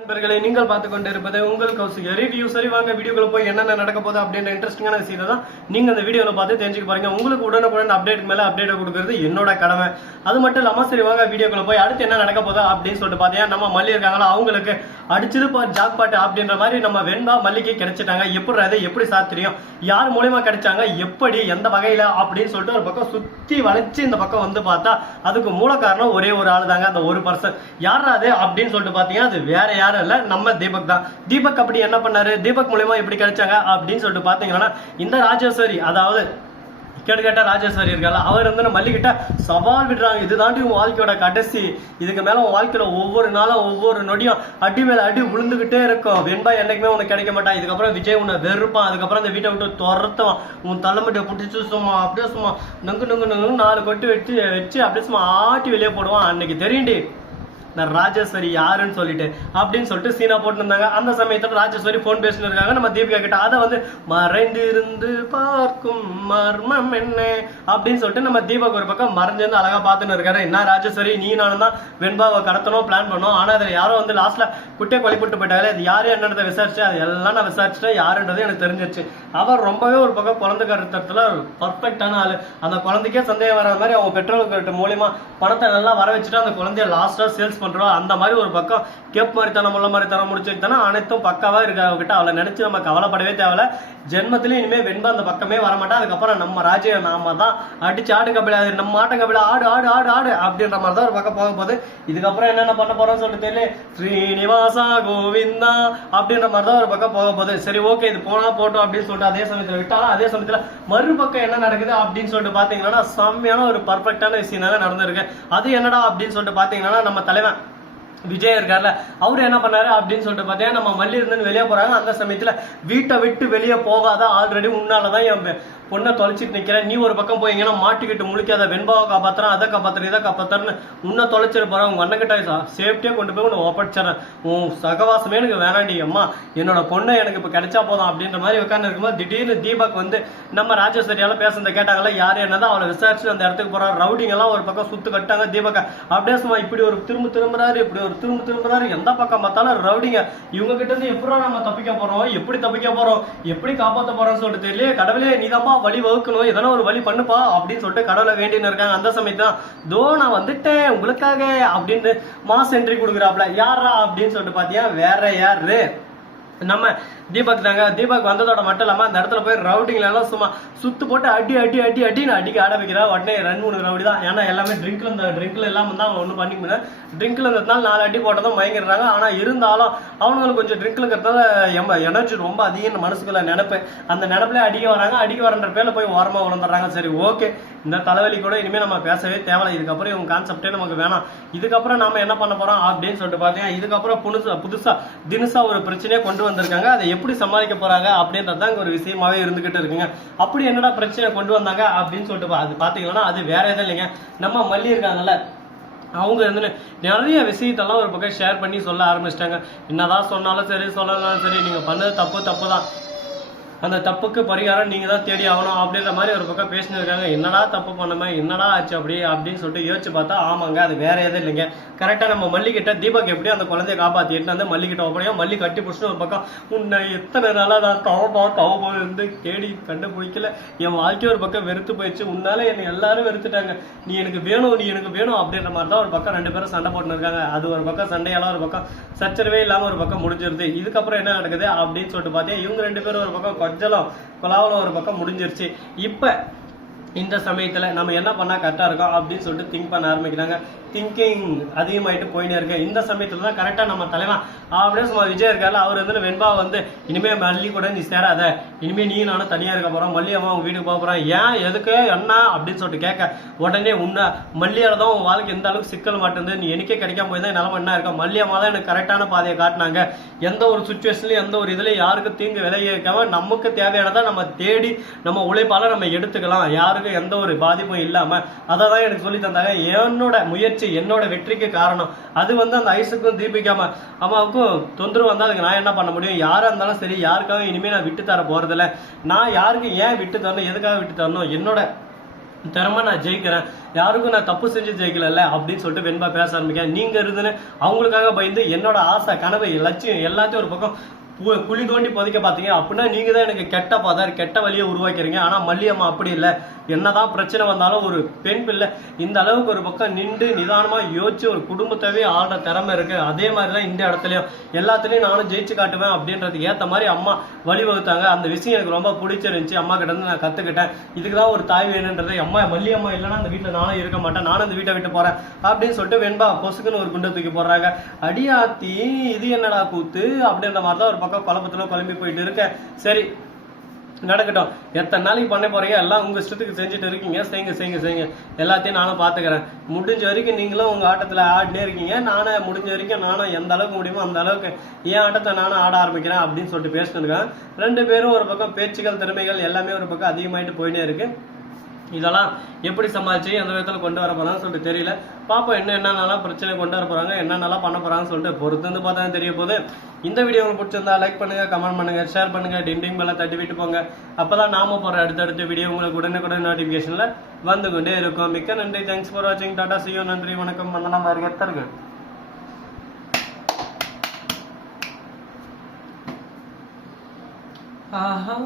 நண்பர்களை நீங்கள் பார்த்து கொண்டு இருப்பது உங்கள் கௌசிக ரிவ்யூ. சரி வாங்க வீடியோக்குள்ள போய் என்னென்ன நடக்க போகுது அப்படின்ற இன்ட்ரெஸ்டிங்கான விஷயத்தை தான் நீங்க அந்த வீடியோல பார்த்து தெரிஞ்சுக்க பாருங்க. உங்களுக்கு உடனுக்குடன் அப்டேட் மேல அப்டேட் கொடுக்கறது என்னோட கடமை. அது மட்டும் இல்லாம சரி வாங்க வீடியோக்குள்ள போய் அடுத்து என்ன நடக்க போகுது அப்படின்னு சொல்லிட்டு பாத்தீங்கன்னா நம்ம மல்லி இருக்காங்களா அவங்களுக்கு அடிச்சது ஜாக் பாட்டு அப்படின்ற மாதிரி நம்ம வெண்பா மல்லிக்கு கிடைச்சிட்டாங்க. எப்படி அது எப்படி சாத்திரியம் யார் மூலியமா கிடைச்சாங்க எப்படி எந்த வகையில அப்படின்னு சொல்லிட்டு ஒரு பக்கம் சுத்தி வளைச்சு இந்த பக்கம் வந்து பார்த்தா அதுக்கு மூல காரணம் ஒரே ஒரு ஆள் தாங்க. அந்த ஒரு பர்சன் யார் அது அப்படின்னு சொல்லிட்டு பாத்தீங்கன்னா அது வேற யாரும் இல்ல நம்ம தீபக் தான். தீபக் அப்படி என்ன பண்ணாரு, தீபக் மூலியமா எப்படி கிடைச்சாங்க அப்படின்னு சொல்லிட்டு பாத்தீங்கன்னா இந்த ராஜேஸ்வரி அதாவது கேட்ட ராஜேஸ்வரி இருக்கல அவர் வந்து மல்லிகிட்ட சவால் விடுறாங்க. இதுதாண்டி உன் வாழ்க்கையோட கடைசி, இதுக்கு மேல உன் வாழ்க்கையில ஒவ்வொரு நாளும் ஒவ்வொரு நொடியும் அடி மேல அடி விழுந்துகிட்டே இருக்கும். வெண்பா என்னைக்குமே உனக்கு கிடைக்க மாட்டான். இதுக்கப்புறம் விஜய் உன்னை வெறுப்பான். அதுக்கப்புறம் அந்த வீட்டை விட்டு துரத்துவான். உன் தலைமுடியை பிடிச்சி சும்மா அப்படியே சும்மா நொங்கு நொங்கு நொங்கு 4 கொட்டு வச்சு அப்படியே சும்மா ஆட்டி வெளியே போடுவான். அன்னைக்கு தெரியுண்டி நான் ராஜேஸ்வரி யாருன்னு சொல்லிட்டு அப்படின்னு சொல்லிட்டு சீனா போட்டு இருந்தாங்க. அந்த சமயத்துல ராஜேஸ்வரி போன் பேசிட்டு இருக்காங்க நம்ம தீபிகா கிட்ட. அதை வந்து மறைந்திருந்து பார்க்கும் மர்மம் என்ன அப்படின்னு சொல்லிட்டு நம்ம தீபக் ஒரு பக்கம் மறைஞ்சிருந்து அழகா பார்த்துன்னு இருக்காரு. என்ன ராஜேஸ்வரி நீ நானும் தான் வெண்பாவை கடத்தணும் பிளான் பண்ணோம். ஆனா அதுல யாரோ வந்து லாஸ்ட்ல குட்டை கொலைப்பட்டு போயிட்டாரு. அது யாரு என்னன்றதை விசாரிச்சு அது எல்லாம் நான் விசாரிச்சுட்டேன். யாருன்றது எனக்கு தெரிஞ்சிருச்சு. அவர் ரொம்பவே ஒரு பக்கம் குழந்தை கருத்தத்துல பர்ஃபெக்டான ஆளு. அந்த குழந்தைக்கே சந்தேகம் வர மாதிரி அவங்க பெற்றோர்கள் மூலியமா பணத்தை நல்லா வர வச்சுட்டு அந்த குழந்தைய லாஸ்டா சேல்ஸ் பண்றோம். அந்த மாதிரி ஒரு பக்கம் கேப் மாதிரி தனம் முள்ள மாதிரி தனம் முடிச்சு வைத்தானா அனைத்தும் பக்காவா இருக்கு. அவகிட்ட அவளை நினைச்சு நம்ம கவலைப்படவே தேவையில்ல. ஜென்மத்திலே இனிமே வெண்பா அந்த பக்கமே வரமாட்டா. அதுக்கப்புறம் நம்ம ராஜ்ய நாம தான் அடிச்சு ஆடு கபில நம்ம ஆட்டம் கபில ஆடு ஆடு ஆடு ஆடு அப்படின்ற மாதிரி தான் ஒரு பக்கம் போக போகுது. இதுக்கப்புறம் என்னென்ன பண்ண போறோம்னு சொல்லிட்டு தெரியல. ஸ்ரீனிவாசா கோவிந்தா அப்படின்ற மாதிரி தான் ஒரு பக்கம் போக போகுது. சரி ஓகே இது போனா போட்டோம் அப்படின்னு சொல்லிட்டு அதே சமயத்துல விட்டாலும் அதே சமயத்துல மறுபக்கம் என்ன நடக்குது அப்படின்னு சொல்லிட்டு பாத்தீங்கன்னா செம்மையான ஒரு பர்ஃபெக்டான விஷயம் தாங்க நடந்திருக்கு. அது என்னடா அப்படின்னு சொல்லிட்டு பாத்தீங்கன்னா நம்ம தலைவன் விஜய் இருக்கார்ல அவரு என்ன பண்ணாரு அப்படின்னு சொல்லிட்டு பாத்தீங்கன்னா நம்ம மல்லி இருந்து வெளியே போறாங்க. அந்த சமயத்துல வீட்டை விட்டு வெளியே போகாத ஆல்ரெடி முன்னாலதான் என் பொண்ணை தொலைச்சிட்டு நிக்கிறேன். நீ ஒரு பக்கம் போய் மாட்டிக்கிட்டு முழிக்காத வெண்பாவை காப்பாத்துறேன் அதை காப்பாத்துறேன் இதை காப்பாத்துறேன்னு உன்னை தொலைச்சிட்டு போறேன். உங்க அண்ணகிட்ட சேஃப்டியா கொண்டு போய் உன்னை ஒப்படைச்சிடறேன். உன் சகவாசமே எனக்கு வேணாண்டி அம்மா என்னோட பொண்ணை எனக்கு இப்ப கிடைச்சா போதும் அப்படின்ற மாதிரி உட்காந்து இருக்கும்போது திடீர்னு தீபக் வந்து நம்ம ராஜேஸ்வரியால பேசுறத கேட்டாங்களா யாரு என்னதான் அவளை விசாரிச்சு அந்த இடத்துக்கு போறாரு. ரவுடிங் எல்லாம் ஒரு பக்கம் சுத்து கட்டாங்க. தீபக் அப்படியே சும்மா இப்படி ஒரு திரும்புறாரு இப்படி ஒரு திரும்புறாரு. எந்த பக்கம் பார்த்தாலும் ரவுடிங்க. இவங்க கிட்ட இருந்து எப்படி நம்ம தப்பிக்க போறோம் எப்படி தப்பிக்க போறோம் எப்படி காப்பாற்ற போறோம்னு சொல்லிட்டு தெரியல. கடவுளே நீதாம்மா வழி வகுக்கணும் எதனா ஒரு வழி பண்ணுப்பா அப்படின்னு சொல்லிட்டு கடவுளை வேண்டின்னு இருக்காங்க. அந்த சமயத்தான் தோ நான் வந்துட்டேன் உங்களுக்காக அப்படின்னு மாஸ் என்ட்ரி கொடுக்குறாப்ல. யாரா அப்படின்னு சொல்லிட்டு பாத்தீங்கன்னா வேற யாரு நம்ம தீபக் தாங்க. தீபக் வந்ததோட மட்டும் இல்லாம அந்த இடத்துல போய் ரவுடிங்ல எல்லாம் சும்மா சுத்து போட்டு அடி அடி அடி அடின்னு அடிக்க ஆட வைக்கிறா. உடனே 2-3 ரவுடி தான். ஏன்னா எல்லாமே ட்ரிங்க்ல எல்லாம் வந்து அவங்க ஒன்றும் பண்ணிக்க முடியாது. ட்ரிங்க்ல இருந்ததுனால 4 அடி போட்டதும் மயங்கிடுறாங்க. ஆனா இருந்தாலும் அவங்களுக்கு கொஞ்சம் ட்ரிங்க்ல இருக்கிறதால எனர்ஜி ரொம்ப அதிகம் மனசுக்குள்ள நினைப்பு. அந்த நினைப்புல அடிக்க வராங்க. அடிக்க வரன்ற பேர்ல போய் ஓரமா விழுந்துடுறாங்க. சரி ஓகே இந்த தலைவலி கூட இனிமே நம்ம பேசவே தேவையில்லை. இதுக்கப்புறம் இவங்க கான்செப்டே நமக்கு வேணாம். இதுக்கப்புறம் நாம என்ன பண்ண போறோம் அப்படின்னு சொல்லிட்டு பாத்தீங்கன்னா இதுக்கப்புறம் புதுசா தினுசா ஒரு பிரச்சனையை கொண்டு வந்திருக்காங்க. அதை எப்படி சமாளிக்க போறாங்க அப்படின்றதான் ஒரு விஷயமாவே இருந்துகிட்டு இருக்குங்க. அப்படி என்னடா பிரச்சனை கொண்டு வந்தாங்க அப்படின்னு சொல்லிட்டு அது பாத்தீங்கன்னா அது வேற எதுவும் இல்லைங்க. நம்ம மல்லி இருக்காங்கல்ல அவங்க வந்து நிறைய விஷயத்தெல்லாம் ஒரு பக்கம் ஷேர் பண்ணி சொல்ல ஆரம்பிச்சிட்டாங்க. என்னதான் சொன்னாலும் சரி சொல்லலாம் சரி நீங்க பண்ணது தப்பு தான். அந்த தப்புக்கு பரிகாரம் நீங்க தான் தேடி ஆகணும் அப்படின்ற மாதிரி ஒரு பக்கம் பேசினு இருக்காங்க. என்னடா தப்பு பண்ணமே என்னடா ஆச்சு அப்படின்னு சொல்லிட்டு யோசிச்சு பார்த்தா ஆமாங்க அது வேற எதுவும் இல்லைங்க. கரெக்டா நம்ம மல்லிகிட்ட தீபக் எப்படி அந்த குழந்தைய காப்பாத்திட்டு வந்து மல்லிகிட்ட ஒப்படையும் மல்லி கட்டி பிடிச்சிட்டு ஒரு பக்கம் உன்னை எத்தனை நாளா நான் தவப்பா இருந்து தேடி கண்டுபிடிக்கல. என் வாழ்க்கைய ஒரு பக்கம் வெறுத்து போயிடுச்சு. உன்னால என்னை எல்லாரும் வெறுத்துட்டாங்க. நீ எனக்கு வேணும் அப்படின்ற மாதிரி தான் ஒரு பக்கம் 2 பேரும் சண்டை போட்டு இருக்காங்க. அது ஒரு பக்கம் சண்டையெல்லாம் ஒரு பக்கம் சச்சரவே இல்லாம ஒரு பக்கம் முடிஞ்சிருது. இதுக்கப்புறம் என்ன நடக்குது அப்படின்னு சொல்லிட்டு பார்த்தேன் இவங்க 2 பேரும் ஒரு பக்கம் கொஞ்சம் கொலாவல ஒரு பக்கம் முடிஞ்சிருச்சு. இப்ப இந்த சமயத்துல நம்ம என்ன பண்ணா கரெக்டா இருக்கும் அப்படின்னு சொல்லிட்டு திங்க் பண்ண ஆரம்பிக்கிறாங்க. திங்கிங் அதிகமாயிட்டு போயினே இருக்கு. இந்த சமயத்துல தான் கரெக்டா நம்ம தலைவன் அப்படியே சும்மா விஜய் இருக்காரு. அவர் வந்து வெண்பா வந்து இனிமே மல்லி கூட நீ சேராத இனிமே நீ நானும் தனியா இருக்க போறோம். மல்லி அம்மா உங்க வீட்டுக்கு போக போறான். ஏன் எதுக்கு என்ன அப்படின்னு சொல்லிட்டு கேட்க உடனே உன்னை மல்லியால தான் உன் வாழ்க்கை எந்த அளவுக்கு சிக்கல் மாட்டேங்குது நீ எனக்கே கிடைக்காம போய் தான் நிலம என்ன இருக்கும். மல்லி அம்மா தான் எனக்கு கரெக்டான பாதையை காட்டினாங்க. எந்த ஒரு சுச்சுவேஷன்லயும் எந்த ஒரு இதுலயும் யாருக்கும் தீங்கு விளைவிக்காம நமக்கு தேவையானதா நம்ம தேடி நம்ம உழைப்பால நம்ம எடுத்துக்கலாம். யாருக்கு எந்த ஒரு பாதிப்பும் இல்லாம அதை தான் எனக்கு சொல்லி தந்தாங்க. என்னோட முயற்சி என்னோட வெற்றிக்கு காரணம். அது வந்து அந்த ஐஸுக்கும் தீபிக்காம அம்மாவுக்கும் தொந்தரவு வந்தா அதுக்கு நான் என்ன பண்ண முடியும். யாரா இருந்தாலும் சரி யாருக்காக இனிமே நான் விட்டு தர போறதில்ல. நான் யாருக்கு ஏன் விட்டு தரணும் எதுக்காக விட்டு தரணும் என்னோட திறமை நான் ஜெயிக்கிறேன், யாருக்கும் நான் தப்பு செஞ்சு ஜெயிக்கல அப்படின்னு சொல்லிட்டு வெண்பா பேச ஆரம்பிக்கிறேன். நீங்க இருந்துன்னு அவங்களுக்காக பயந்து என்னோட ஆசை கனவு லட்சியம் எல்லாத்தையும் ஒரு பக்கம் குழி தோண்டி புதைக்க பாத்தீங்க அப்படின்னா நீங்க தான் எனக்கு கெட்ட பாதார் கெட்ட வழியை உருவாக்கிறீங்க. ஆனா மல்லியம்மா அப்படி இல்லை, என்னதான் பிரச்சனை வந்தாலும் ஒரு பெண் பிள்ளை இந்த அளவுக்கு ஒரு பக்கம் நின்று நிதானமா யோசிச்சு ஒரு குடும்பத்தவே ஆள்ற திறமை இருக்கு. அதே மாதிரிதான் இந்த இடத்துலயும் எல்லாத்துலயும் நானும் ஜெயிச்சு காட்டுவேன் அப்படின்றதுக்கு ஏத்த மாதிரி அம்மா வழிவகுத்தாங்க. அந்த விஷயம் எனக்கு ரொம்ப பிடிச்சிருந்துச்சு. அம்மா கிட்ட இருந்து நான் கத்துக்கிட்டேன். இதுக்குதான் ஒரு தாய் வேணுன்றது. அம்மா மல்லியம்மா இல்லைன்னா அந்த வீட்டுல நானும் இருக்க மாட்டேன், நானும் அந்த வீட்டை விட்டு போறேன் அப்படின்னு சொல்லிட்டு வெண்பா பொசுக்குன்னு ஒரு குண்டை தூக்கி போடுறாங்க. அடியாத்தி இது என்னடா கூத்து அப்படின்ற மாதிரிதான் ஒரு பக்கம் குழப்பத்துல குழம்பி போயிட்டு இருக்க. சரி நடக்கட்டும், எத்தனை நாளைக்கு பண்ண போறீங்க, எல்லாம் உங்க இஷ்டத்துக்கு செஞ்சுட்டு இருக்கீங்க, செய்யுங்க செய்யுங்க செய்யுங்க, எல்லாத்தையும் நானும் பாத்துக்கிறேன். முடிஞ்ச வரைக்கும் நீங்களும் உங்க ஆட்டத்துல ஆடினே இருக்கீங்க, நானும் முடிஞ்ச வரைக்கும் நானும் எந்த அளவுக்கு முடியுமோ அந்த அளவுக்கு என் ஆட்டத்தை நானும் ஆட ஆரம்பிக்கிறேன் அப்படின்னு சொல்லிட்டு பேசினிருக்கேன். ரெண்டு பேரும் ஒரு பக்கம் பேச்சுகள் திறமைகள் எல்லாமே ஒரு பக்கம் அதிகமாயிட்டு போயிட்டே இருக்கு. இதெல்லாம் எப்படி சமாளிச்சு எந்த விதத்துல கொண்டு வர போறாங்கன்னு சொல்லிட்டு தெரியல. பாப்போம் என்னென்னலாம் பிரச்சனை கொண்டு வர போறாங்க, என்னென்னலாம் பண்ண போறாங்கன்னு சொல்லிட்டு பொறுத்து வந்து பார்த்தா தெரிய போகுது. இந்த வீடியோ உங்களுக்கு பிடிச்சிருந்தா லைக் பண்ணுங்க, கமெண்ட் பண்ணுங்க, ஷேர் பண்ணுங்க, டிண்டிங் மேல தட்டி விட்டு போங்க. அப்பதான் நாம போற அடுத்தடுத்த வீடியோ உங்களுக்கு உடனுக்குடன் நோட்டிபிகேஷன்ல வந்து கொண்டே இருக்கும். மிக்க நன்றி. தேங்க்ஸ் ஃபார் வாட்சிங். டாடா சியோ. நன்றி, வணக்கம், வந்தனம், வருகத்தர்கள். ஆஹா